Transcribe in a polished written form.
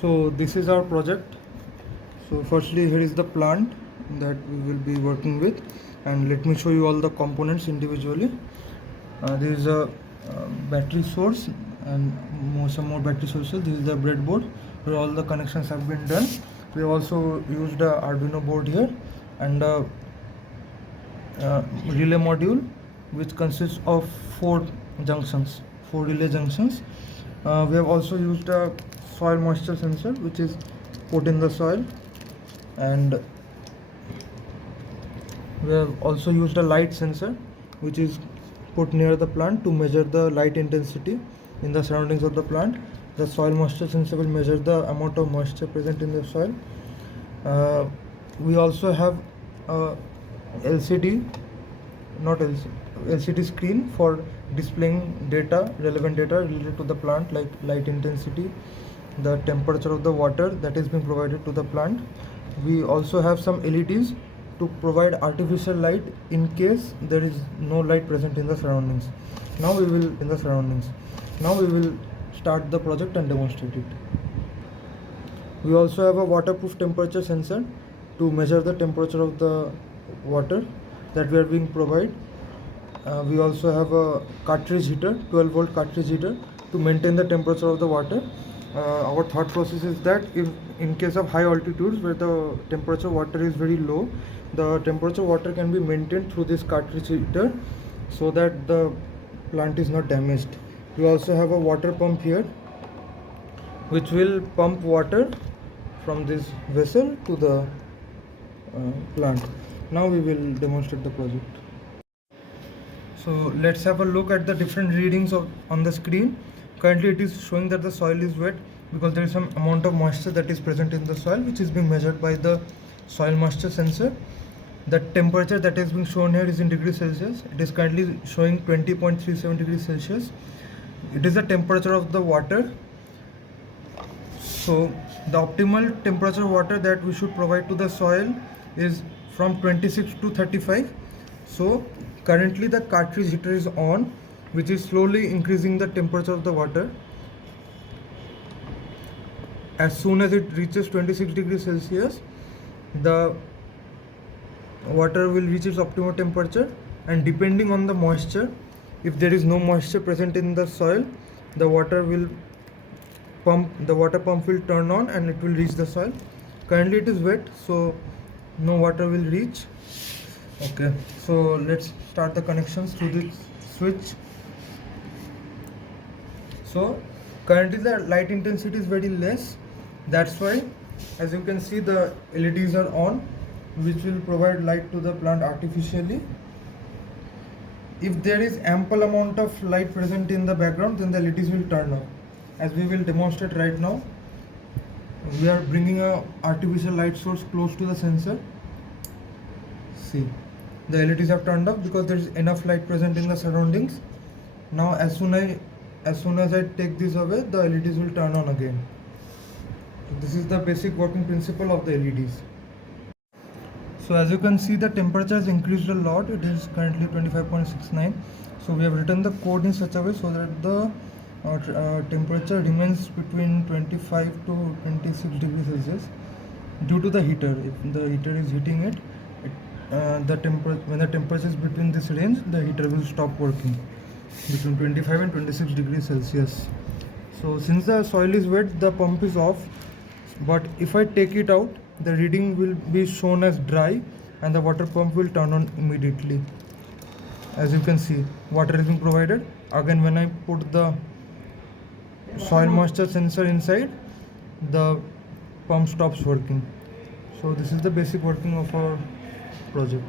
So this is our project. So firstly, here is the plant that we will be working with, and let me show you all the components individually. There is a battery source and some more battery sources. This is the breadboard where all the connections have been done. We also used a Arduino board here and a relay module which consists of four relay junctions. We have also used a soil moisture sensor which is put in the soil, and we have also used a light sensor which is put near the plant to measure the light intensity in the surroundings of the plant. The soil moisture sensor will measure the amount of moisture present in the soil. We also have a LCD screen for displaying relevant data related to the plant, like light intensity, the temperature of the water that is being provided to the plant. We also have some LEDs to provide artificial light in case there is no light present in the surroundings. Now we will start the project and demonstrate it. We also have a waterproof temperature sensor to measure the temperature of the water that we are being provided. We also have a cartridge heater, 12-volt cartridge heater, to maintain the temperature of the water. Our thought process is that if in case of high altitudes where the temperature of water is very low, the temperature of water can be maintained through this cartridge heater so that the plant is not damaged. We also have a water pump here which will pump water from this vessel to the plant. Now we will demonstrate the project. So let's have a look at the different readings on the screen. Currently it is showing that the soil is wet because there is some amount of moisture that is present in the soil, which is being measured by the soil moisture sensor. The temperature that is being shown here is in degrees Celsius. It is currently showing 20.37 degrees Celsius. It is the temperature of the water. So the optimal temperature of water that we should provide to the soil is from 26 to 35. So currently the cartridge heater is on, which is slowly increasing the temperature of the water. As soon as it reaches 26 degrees Celsius, the water will reach its optimal temperature, and depending on the moisture, if there is no moisture present in the soil, the water pump will turn on and it will reach the soil. Currently it is wet, so no water will reach. Okay, so let's start the connections to this switch. So currently the light intensity is very less. That's why, as you can see, the LEDs are on, which will provide light to the plant artificially. If there is ample amount of light present in the background, then the LEDs will turn on. As we will demonstrate right now, we are bringing a artificial light source close to the sensor. See, the LEDs have turned off because there is enough light present in the surroundings. Now as soon as I take this away, the LEDs will turn on again. So this is the basic working principle of the LEDs. So as you can see, the temperature has increased a lot. It is currently 25.69. So we have written the code in such a way so that the temperature remains between 25 to 26 degrees Celsius due to the heater. If the heater is heating it, when the temperature is between this range, the heater will stop working between 25 and 26 degrees Celsius. So since the soil is wet, the pump is off, but if I take it out, the reading will be shown as dry and the water pump will turn on immediately. As you can see, water is being provided. Again, when I put the soil moisture sensor inside, the pump stops working. So this is the basic working of our project.